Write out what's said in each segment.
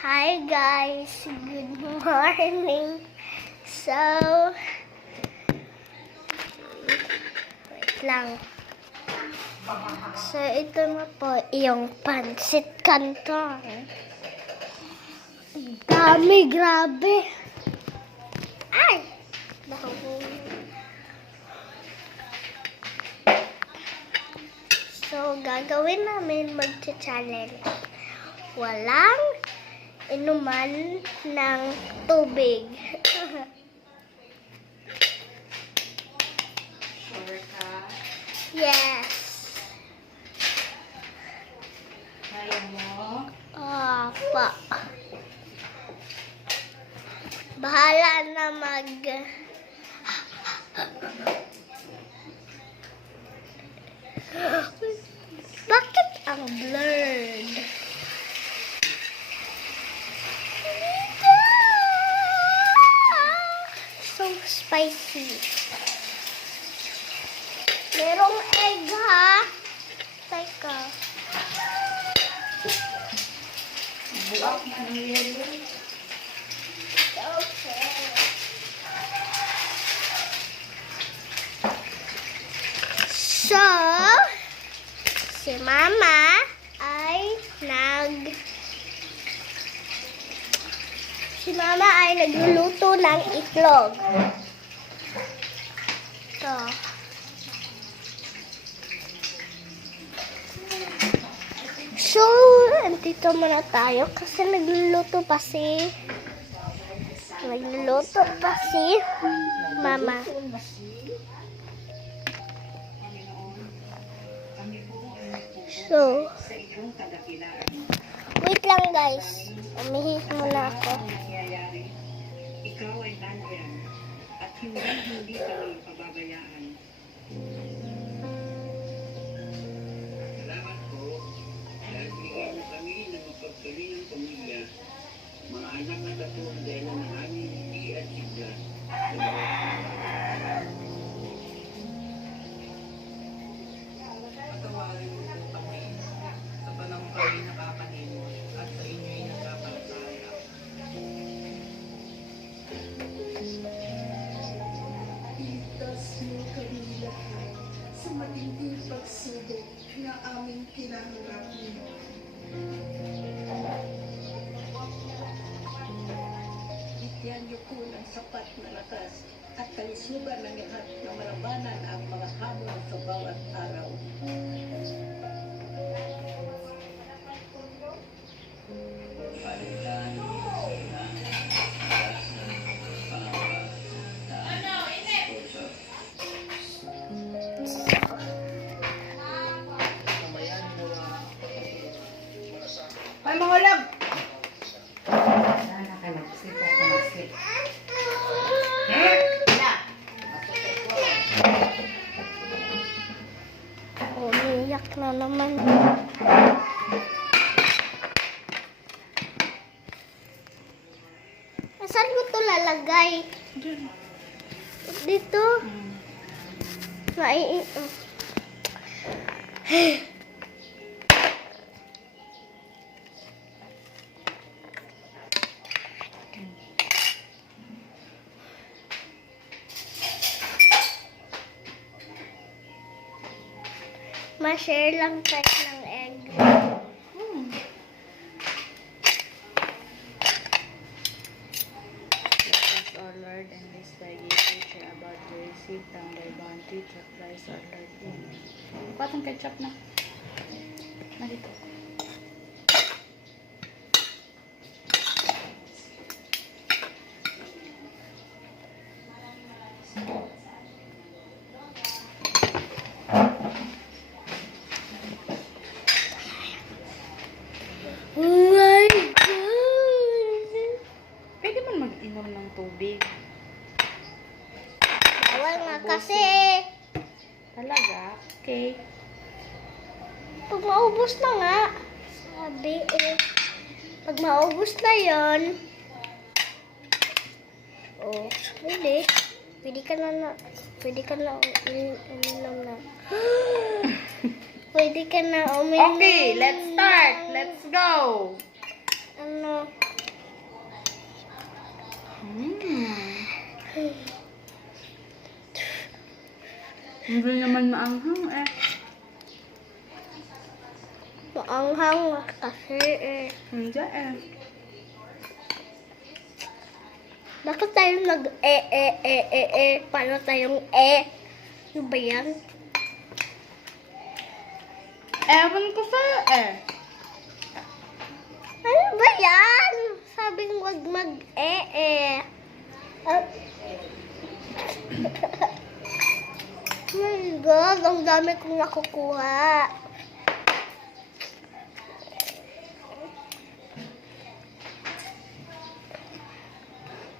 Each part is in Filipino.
Hi guys, good morning. So, wait lang. So, ito na po yung pansit canton. Dami, grabe. Ay! Nahulog. So, gagawin namin mag-challenge. Walang inuman ng tubig. Sure ka? Yes. Kaya mo? Opo. Bahala na Bakit ang blurred? So spicy. Merong egg ha? Teka. Buak na ng yelo. Okay. So, si Mama ay nagluluto ng itlog. Ito. So, andito muna tayo kasi nagluluto pa si Mama. So, wait lang guys. Umihis muna ako. Ikaw ay nandiyan at hindi kami pababayaan. Salamat po dahil bigyan mo kami ng mapagsalinang pamilya, mga anak na tatlong dahil ng aming hindi at sigla. Patawarin mo po kami sa panahon kami nakakalimot at sa inyo'y nagkakalataya. Iligtas mo kami lahat sa matinding pagsubok na aming kinaharap niyo. Bigyan niyo po ng sapat na lakas at kalusugan ng lahat na marabanan ang mga hamon sa bawat araw. Ay, mga lab! Sana ka mag-sip at mag-sip. Umiyak na naman. Saan ko ito lalagay? Dito. Ma-share lang tayo ng egg. Let us, O Lord, and this thy gift share about to receive from thy bounty through Christ our Lord. Amen. Patong ketchup na. Narito. Oh my God! Pwede man mag-inom ng tubig. Bawal nga kasi. Talaga? Okay. Pag maubos na nga. Sabi eh. Pag maubos na yon. Oh, pwede. Pwede ka na uminom na. Pwede ka na uminom. Okay, let's start. Let's go. Ano? Hindi naman maanghang eh. Maanghang kasi eh. Hindi eh. Bakit tayo Paano tayong Ano ba yan? Ewan ko sa'yo eh. Ano ba yan? Sabing wag Ah. Oh my God, ang dami kong nakukuha.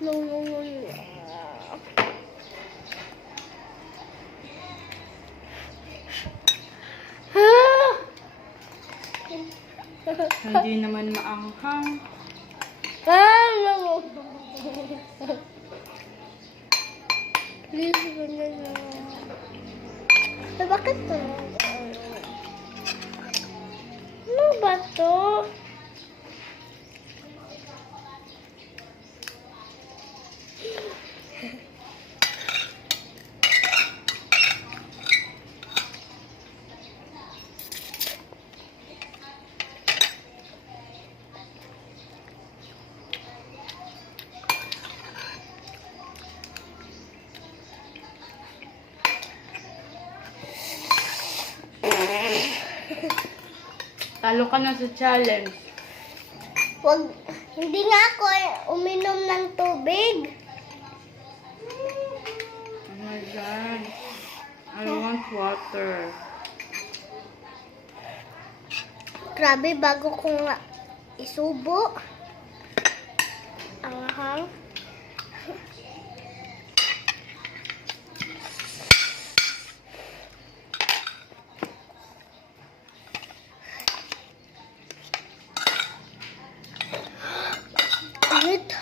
No. Hindi naman maanghang. No. Please, ganyan na. Bakit to? Ano ba to? Talo ka na sa challenge. Hindi nga ako uminom ng tubig. Oh my God. I want water. Grabe, bago ko nga isubo. Ang hang. Init.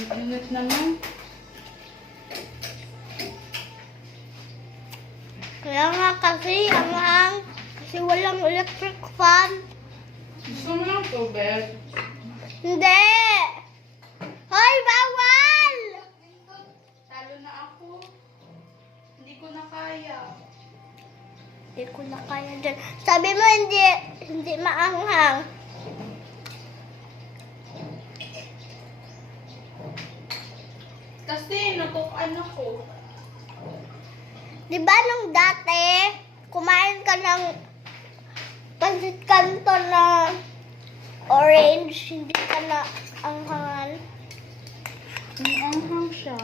Ang init naman. Kaya nga kasi, ang hang. Kasi walang electric fan. Gusto mo ng tubig? Hindi! Hoy, bawal! Talo na ako. Hindi ko na kaya. Hindi ko na kaya dyan. Sabi mo, hindi maanghang. Kasi natukan ako. Di ba nung dati, kumain ka ng pansit kanto na orange, hindi ka na anghangan? Maanghang siya.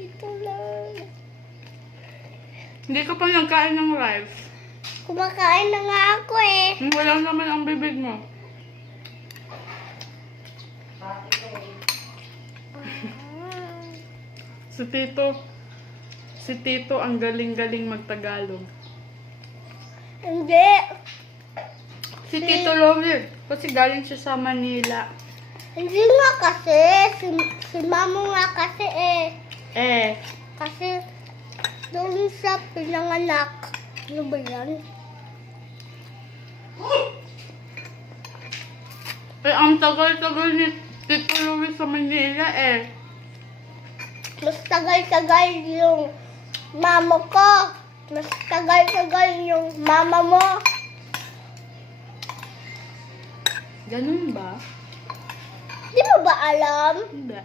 Ito lang. Hindi ka pa nagkain ng rice. Kumakain na nga ako eh. Wala naman ang bibig mo. Si Tito ang galing-galing magtagalog. Hindi. Si Tito Lovie, kasi galing siya sa Manila. Hindi nga kasi. Si mamo nga kasi eh. Kasi doon sa pinanganak. Ano ba yan? Ang tagal-tagal ni Tito Lovie sa Manila eh. Mas tagal-tagal yung mama ko. Mas tagal-tagal yung mama mo. Ganun ba? Di mo ba alam? Hindi.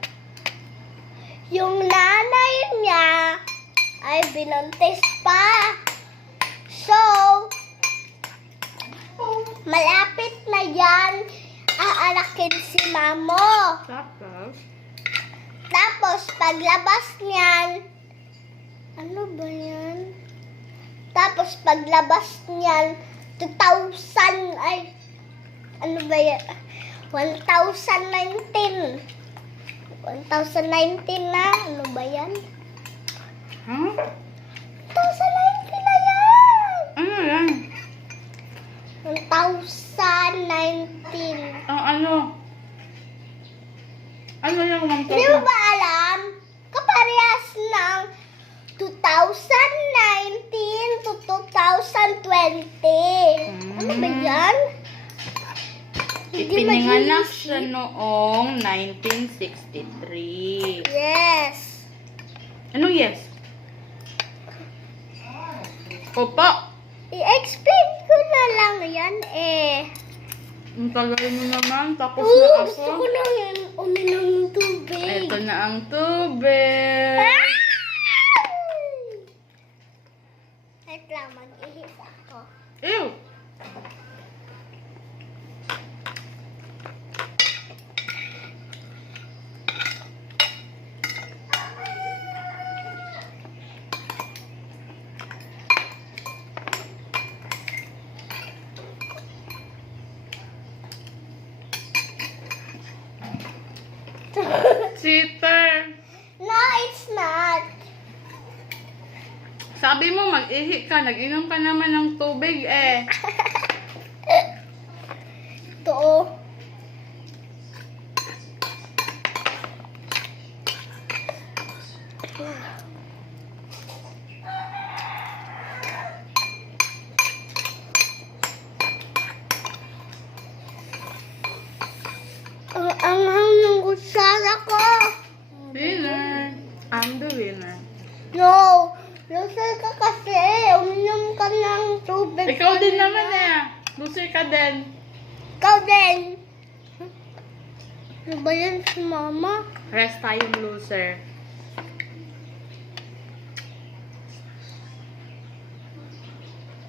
Yung nanay niya ay binuntis pa. So, malapit na yan aalakin si mamo. Tapos, paglabas niyan, ano ba yan? Tapos, paglabas niyan, 2,000, ay, ano ba yan? 1,019. 1,019 na. Ano ba yan? Huh? 1,019 na yan! Ano yan? 1,019. Ano? Ano yung Hindi mo ba alam? Kaparehas ng 2019 to 2020. Ano ba yan? Hindi Ipinanganak mag-iisip. siya noong 1963. Yes. Anong yes? Opo. I-explain ko na lang yan eh. Ang tagal mo naman. Tapos na Gusto ako. ko lang yan uminom ng tubig. Ito na ang tubig. Ah! Wait lang, mag-ihis ako. Ew! Cheater! No, it's not. Sabi mo mag-ihi ka. Nag-inom ka naman ng tubig eh. Ito. Ang anghang ng kutsara ko. Winner. I'm the winner. No, loser ka kasi. Uminom ka ng tubig. Ikaw din naman eh. Loser ka din. Ikaw din. Ano ba yan si mama? Rest tayong loser.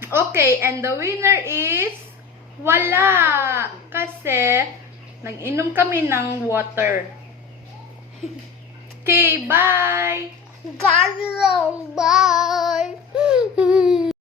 Okay, and the winner is wala. Kasi nag-inom kami ng water. Okay, bye! God long, bye.